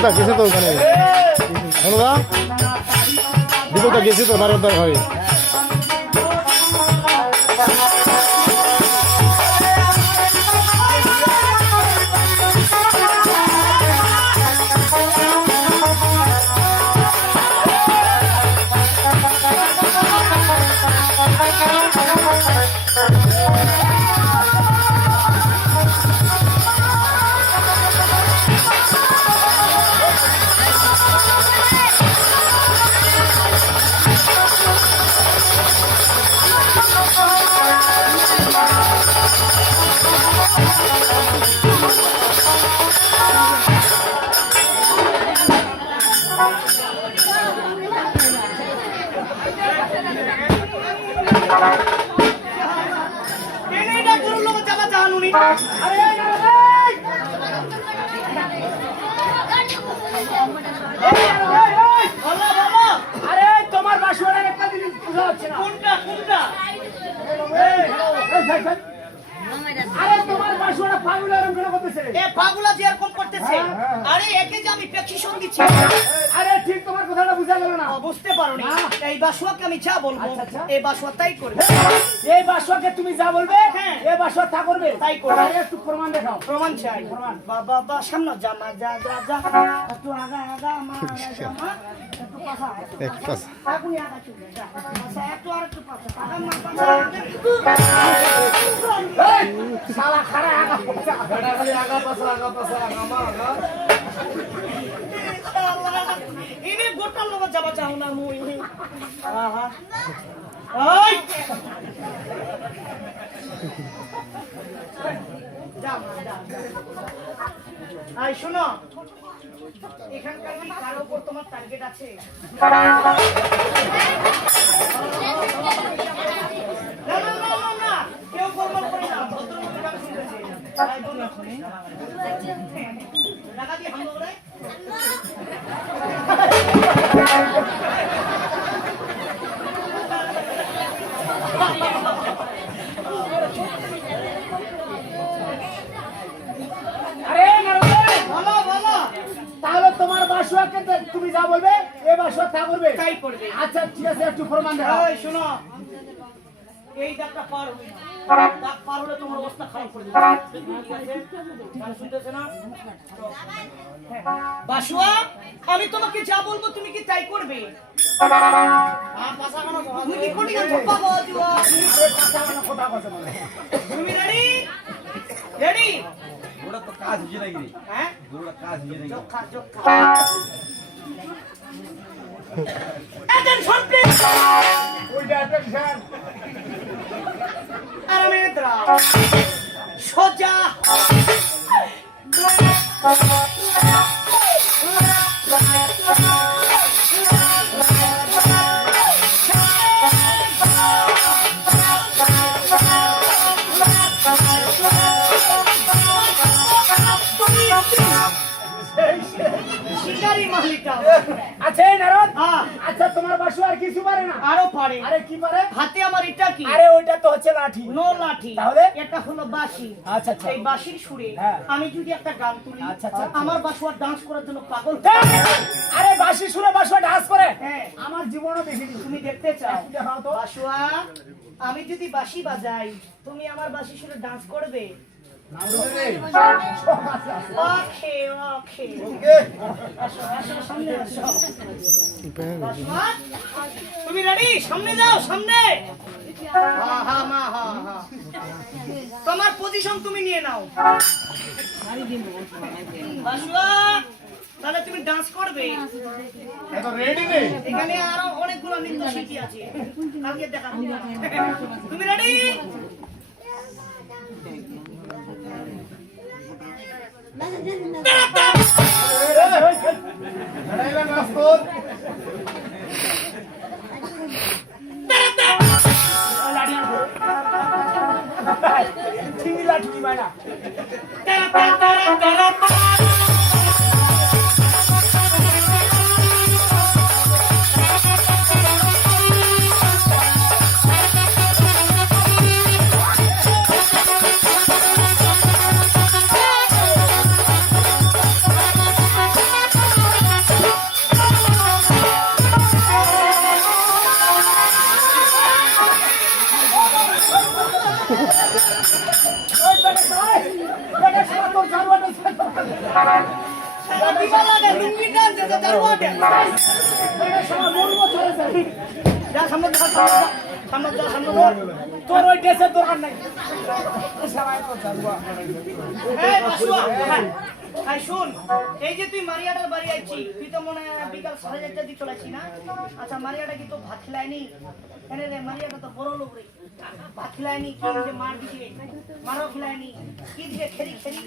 দীপকদা গেছে তো ওখানে অনুদা দীপকদা গেছে তো বারবার হয় তোমার বাসুয়ারের একটা জিনিস বুঝা হচ্ছে না কোনটা কোনটা আরে তোমার বাসুয়ারা পাগলা এরকম কেন করতেছে এ পাগলা যে এরকম করতেছে আরে একে যে আমি প্রেসক্রিপশন দিচ্ছি আরে ঠিক তোমার কথাটা বুঝা গেল না বুঝতে পারোনি এই বাসুয়াকে আমি যা বলবো এই বাসুয়া তাই করবে এই বাসুয়াকে তুমি যা বলবে হ্যাঁ এই বাসুয়া তা করবে তাই করবে একটু প্রমাণ দেখাও প্রমাণ চাই বাবা বা সামনে জামা যা যা যা একটু আগা আগা মা জামা একটু পাছা এক পাস আপনি আগা চলে যা পাছা একটু আর একটু পাছা আগা মা এই শালা খারা আগা পাছা বেটা খালি আগা পাছা আগা মা আগা ইনে গোটাল লোক যাবা চাও না মুই আহা ওই আই শোনো এখানকার কি কার উপর তোমার টার্গেট আছে না না না না না কেউ গোলমাল করে না ভদ্রমহিলা গান শুনতেছে তাই বললাম টাকা দিয়ে হামলা করে তাহলে তোমার বাসুয়াকে তুমি যা বলবে এই বাসুয়া তা করবে তাই করবে আচ্ছা ঠিক আছে একটু প্রমাণ দেখাও এই শোনো এই দাগটা পার হবে দাগ পার হলে তোমার অবস্থা খারাপ করে দেবে ঠিক আছে গান শুনতেছ না বাসুয়া আমি তোমাকে যা বলবো তুমি কি তাই করবে তুমি কি কোটি গান ধোপা বাজুয়া তুমি রেডি রেডি ওটা তো কাজ হচ্ছে নাকি হ্যাঁ ওটা কাজ হচ্ছে নাকি জোখা জোখা অ্যাটেনশন প্লিজ ওইটা অ্যাটেনশন আরামে দাঁড়াও সোজা শিকারি মালিকা আচ্ছা এই নারদ হ্যাঁ আচ্ছা তোমার বাসুয়া আর কিছু পারে না আরো পারে আরে কি পারে হাতে আমার এটা কি আরে ওইটা তো হচ্ছে লাঠি নো লাঠি তাহলে? এটা হলো বাঁশি আচ্ছা আচ্ছা এই বাঁশির সুরে হ্যাঁ। আমি যদি একটা গান তুলি আচ্ছা, আচ্ছা। আমার বাসুয়া ডান্স করার জন্য পাগল আরে বাঁশি সুরে বাসুয়া ডান্স করে হ্যাঁ আমার জীবনও দেখিনি তুমি দেখতে চাও দেখাও তো বাসুয়া আমি যদি বাঁশি বাজাই তুমি আমার বাঁশি সুরে ডান্স করবে ওকে ওকে আসো আসো সামনে আসো বাসুয়া, তুমি রেডি সামনে যাও সামনে হ্যাঁ হ্যাঁ মা হ্যাঁ হ্যাঁ তোমার পজিশন তুমি নিয়ে নাও বাসুয়া তাহলে তুমি ডান্স করবে এত রেডি নেই এখানে আরো অনেকগুলো নৃত্য শিল্পী আছে কালকে দেখাবো তুমি রেডি লাঠি মারা তোর জারুয়াটা সারা দিবা লাগে লুঙ্গি টানছে তো জারুয়াটে এটা সারা মরবো চলে যায় যা সামনে যা সামনে যা সামনে তোর ওই ড্রেসের দরকার নাই সারা তোর জারুয়া এই বাসুয়া এই শুন এই যে তুই মারিয়াটার বাড়ি আইছি তুই তো মনে হয় বিকাল 4:30টার দিকে চলে আসছিস না আচ্ছা মারিয়াটা কি তো ভাত খিলায়নি এনে রে মারিয়াটা তো বড় লোক রে ভাত খিলায়নি কি যে মার দিকে মারও খিলায়নি কি দিয়ে খেরি খেরি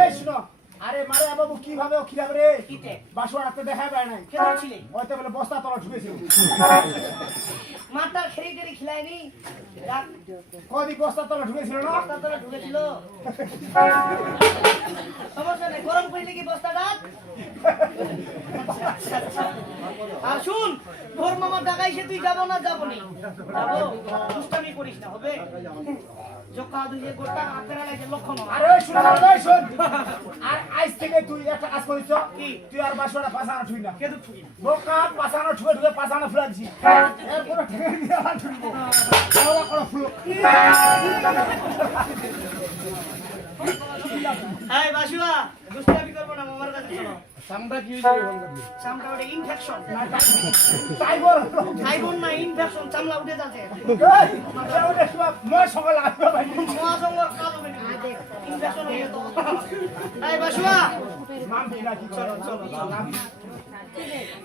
এই শুনো আরে মারে বাবু কিভাবে ও খিলাবে রে কিতে বাসুয়া রাতে দেখা পায় নাই কেন ছিলে হয়তো বলে বস্তা তলা ঢুকেছিল মারটার খেরি টেরি খিলায়নি যাক কদি বস্তা তলা ঢুকেছিল না বস্তা তোরা ঢুকেছিল সমস্যা নেই গরম করলে কি বস্তাটা আর শুন তোর মামা ডাকাইছে তুই যাবো না যাবো নি যাবো দুষ্টামি করিস না হবে জোকা দুইয়ে গোটা হাতে লাগাইছে লক্ষণ আরে শুনো আরে শুন আর আজ থেকে তুই একটা কাজ করিস কি? তুই আর বাসুয়াটা পাছানো ঠুই না কেদু ছুরি বোকা পাছানো ঠুয়ে ঠুয়ে পাছানো ফুলাচ্ছি এরপরে ঠেকে দিয়ে আর ঠুইবো ওরা কোনো ফুলো এই বাসুয়া দুষ্টামি করবো না মামার কাছে চলো সামটা কি হইছে চামড়া ওটা ইনফেকশন তাই বল খাইবন না ইনফেকশন চামড়া উঠে যাচ্ছে মই সকাল আসবে ভাই মহাসংঘ কালো বেনি ইনফেকশন হয়ে তো এই বাসুয়া নাম কি রাখি চলো চলো নাম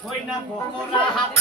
ওই না পকোড়া হাত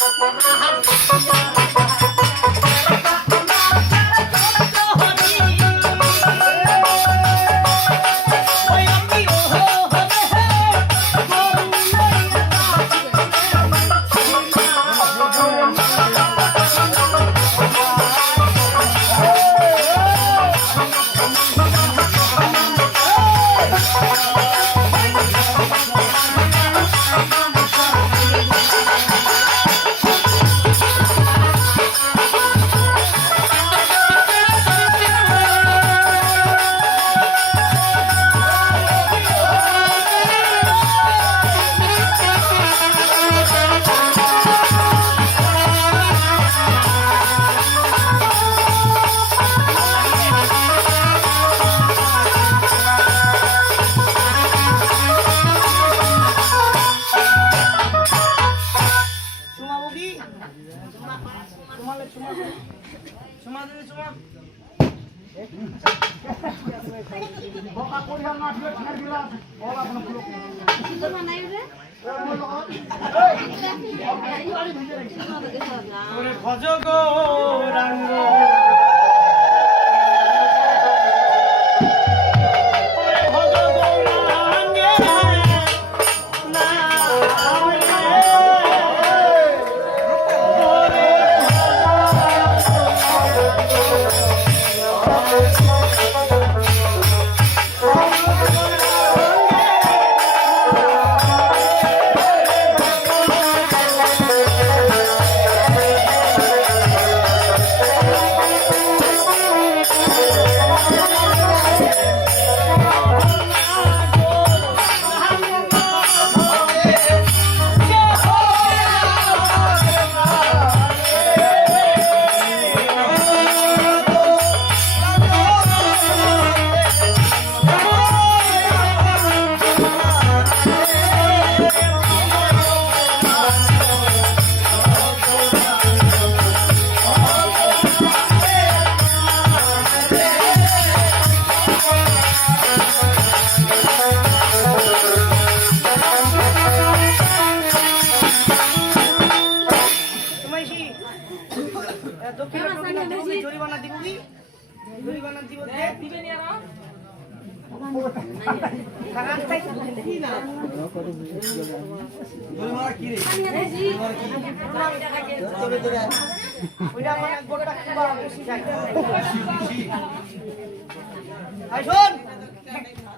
বোকা করিয়া না আসলে ঠের দিলা ওলা কোনো ফুলো ওরে ভজ গৌরাঙ্গ ওরে ভজ গৌরাঙ্গে না জরিমানা দিব কি জরিমানা দিব দিবেন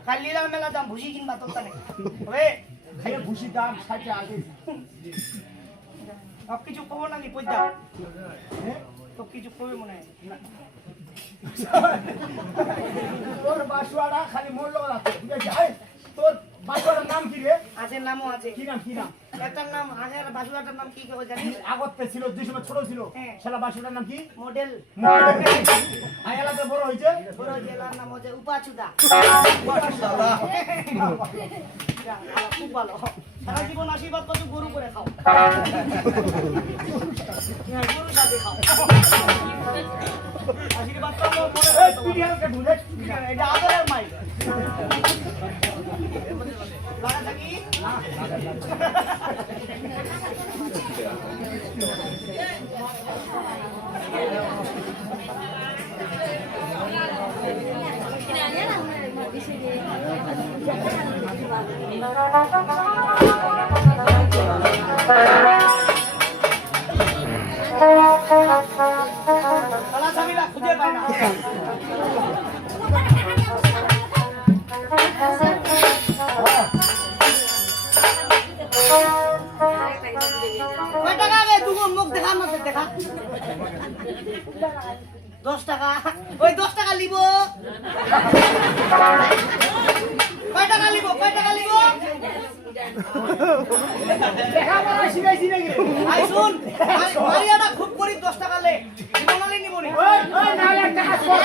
কালিলার মেলা দাম ভুসি কিনবা তোর তানে হবে খাইয়ে ভুসি দাম 60 আগে সব কিছু কব নাকি পয়দা সব কিছু কবে মনে হয় তোর বাসুয়াটা খালি মোর লোক আছে ঠিক আছে তোর বাসুয়াটার নাম কি রে আছে নামও আছে কি নাম একটার নাম আগের বাসুটার নাম কি কেউ জানি আগতে ছিল দুই সময় ছোট ছিল হ্যাঁ। শালা বাসুটার নাম কি মডেল আয়ালাতে বড় হয়েছে বড় জেলার নাম হচ্ছে উপাচুদা খুব ভালো সারা জীবন আশীর্বাদ কত গরু করে খাও হ্যাঁ, গরু সাথে খাও আশীর্বাদ তো আমার মনে হয় তো। পিডিয়ারকে ঢুলে এটা আদরের মাই লাগা থাকি খালা স্বামীরা খুঁজে পায় না কয় টাকা আগে দুগো মুখ দেখা মত দেখা 10 টাকা ওই 10 টাকা লিব কয় টাকা লিব দেখা বড় শিখাইছি নাকি আই শুন মারিয়াটা খুব গরিব 10 টাকা লে জীবনালি নিবনি ওই নালে টাকা কর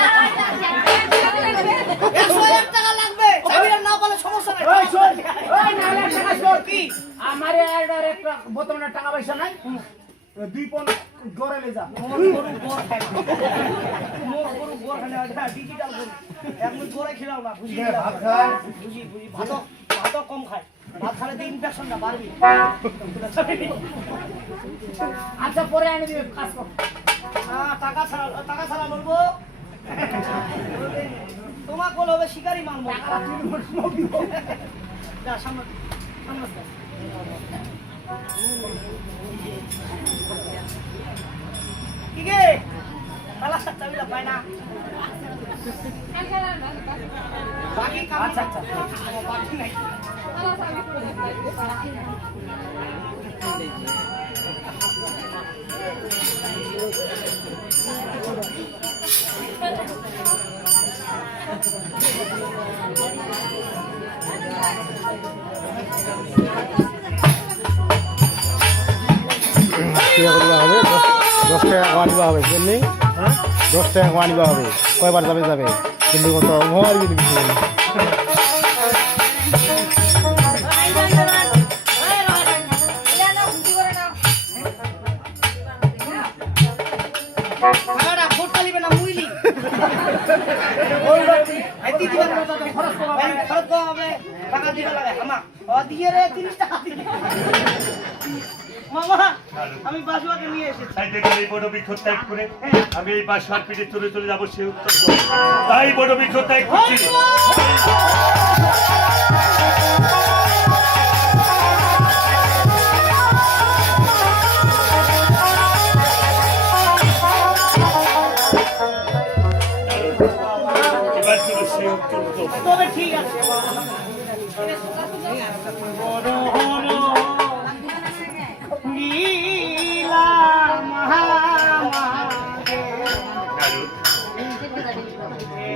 101 টাকা লাগবে চাবিটা না পালে সমস্যা নাই ওই শোন ওই নালে টাকা কর কি আমারে আর একটা বর্তমানে টাকা পয়সা নাই 2 পন গড়ে লে যা গরু গোর খায় গরু গোর খায় না ডিজিটাল গরু একদম গোরে খেলাও না বুঝি ভাত খায় বুঝি ভাত কম খায় ভাত খালে তো ইনফেকশনটা বাড়বে আচ্ছা পরে আনি দিবে কাজ কর টাকা ছাড়া বলবো তোমার কোল হবে শিকারি মারবো যা সামনে সামনে কি গে কালা চাবিটা পায় না বাকি কাম আচ্ছা বাকি নাই কিয়া করিবা হবে 10 টাকা আনিবা হবে বুঝলি 10 টাকা আনিবা হবে কয়বার যাবে কিন্তু কত মোবাইল বিল কিছু নেই আমি বাসুয়াকে নিয়ে এসেছি এই বড়বৃক্ষ ত্যাগ করে আমি এই বাসার পিঠে চলে যাবো সে উত্তর তাই বড়বৃক্ষ ত্যাগ করছি এবার চলো সে উত্তর তবে ঠিক আছে লীলা মহামাগে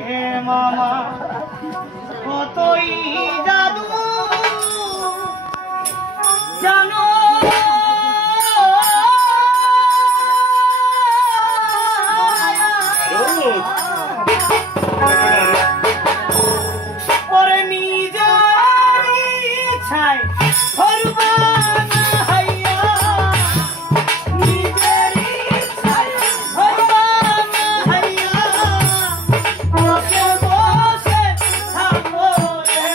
হে মামা কতই জাদু জানো পরে নিজের ইচ্ছায় হরবান হাইয়া নিজের ইচ্ছায় হরবান হাইয়া বসে বসে থাকো রে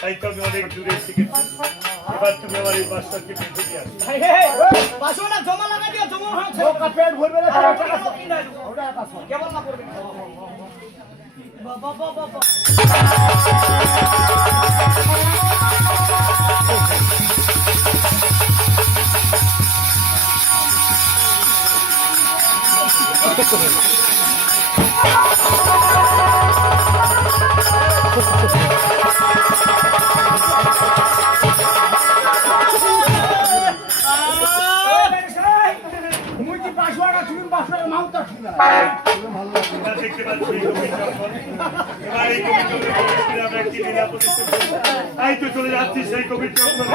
তাই তো আমি অনেক দূরে শিখেছি। এবার তুমি আমার এই বাসটাকে বেঁধে দিয়ে আসো। হে, হে, বাসনটা জমা লাগা দিও, জমা হচ্ছে। ও কাপেট ভরবে না আর টাকা কেন কি নাই? ওটা টাকা কেবল না করবে। বাবা, বাবা, বাবা। মুই কি পাশওয়াটা তুমি পাশওয়াটা মাউটা ঠিক না এবার দেখতে পাচ্ছি এই কবির জঙ্গল। এবার এই কবির জঙ্গলে আমরা একটি নিরাপদ স্থানে- তাই তো চলে যাচ্ছি সেই কবির জঙ্গলে।